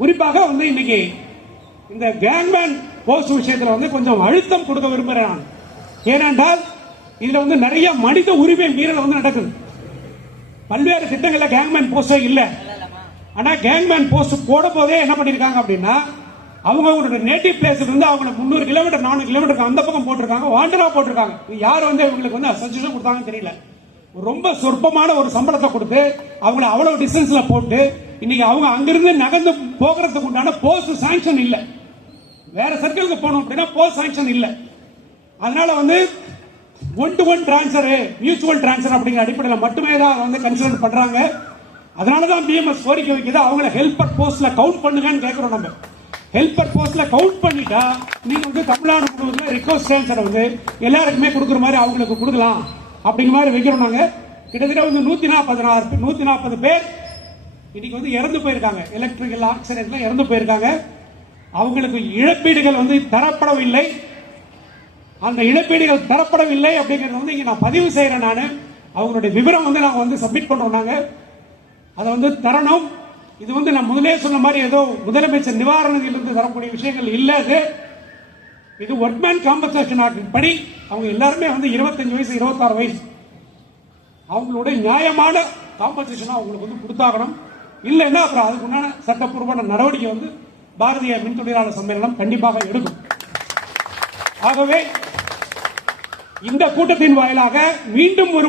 குறிப்பாக இன்னைக்கு இந்த கேங்மேன் போஸ்ட் விஷயத்தில் கொஞ்சம் அழுத்தம் கொடுக்க விரும்புகிறேன் நான். ஏனென்றால் இதுல நிறைய மனித உரிமை மீறல் நடக்குது. பல்வேறு திட்டங்கள்ல கேங்மேன் போஸ்டே இல்ல. ஆனா கேங்மேன் போஸ்ட் போட போதே என்ன பண்ணிருக்காங்க அப்படின்னா, அவங்களோட நேட்டிவ் பிளேஸ்ல இருந்து அவங்க 300 கிலோமீட்டர் 400 கிலோமீட்டர் அந்த பக்கம் போட்டிருக்காங்க, வாண்டரா போட்டிருக்காங்க. யார் இவங்களுக்கு சஜஷன் கொடுத்தாங்கன்னு தெரியல. ரொம்ப சொற்பமான ஒரு சம்பளத்தை கொடுத்து அவங்களை அவ்வளவு டிஸ்டன்ஸ்ல போட்டு இன்னைக்கு அவங்க அங்கிருந்து நகர்ந்து போகிறதுக்கு உண்டான போஸ்ட் சாங்ஷன் இல்ல. வேற சர்க்கிளுக்கு போகணும் அப்படின்னா போஸ்ட் சாங்ஷன் இல்ல. அதனால one to one transfer, mutual transfer அப்படிங்கிற அடிப்படையில் மட்டுமே தான் கன்சிடர் பண்றாங்க. அதனாலதான் பிஎம்எஸ் கோரிக்கை வைக்கிறது, அவங்களை ஹெல்பர் போஸ்ட்ல கவுண்ட் பண்ணுங்கன்னு கேட்கிறோம். நம்ம ஹெல்பர் போஸ்ட்ல கவுண்ட் பண்ணிட்டா நீங்க தமிழ்நாடு முழுவதும் ரிக்வஸ்ட் டிரான்ஸ்பர் எல்லாருக்குமே கொடுக்குற மாதிரி அவங்களுக்கு கொடுக்கலாம் அப்படிங்கிற மாதிரி வைக்கிறோம். நாங்க கிட்டத்தட்ட 140 பேர் இன்னைக்கு இறந்து போயிருக்காங்க. எலக்ட்ரிக்கல் ஆக்சிடென்ட்ல இறந்து போயிருக்காங்க. அவங்களுக்கு இழப்பீடுகள் தரப்படவில்லை. அந்த இழப்பீடுகள் தரப்படவில்லை அப்படிங்கறது இங்க நான் பதிவு செய்யறேன். நான் அவங்களுடைய விவரம் நாங்க சப்மிட் பண்றோம். நாங்க அதை தரணும். இது நான் முதலே சொன்ன மாதிரி ஏதோ முதலமைச்சர் நிவாரணத்திலிருந்து தரக்கூடிய விஷயங்கள் இல்ல. இது ஒர்க்மேன் காம்பன்சேஷன் ஆக்ட் படி அவங்க எல்லாருமே 25 வயசு 26 வயசு அவங்களுடைய நியாயமான காம்பன்சேஷன் அவங்களுக்கு கொடுத்தாகணும். இல்லைன்னா அப்புறம் அதுக்குண்டான சட்டப்பூர்வமான நடவடிக்கை பாரதிய மின் தொழிலாளர் சம்மேளனம் கண்டிப்பாக எடுக்கும். ஆகவே இந்த கூட்டத்தின் வாயிலாக மீண்டும் ஒரு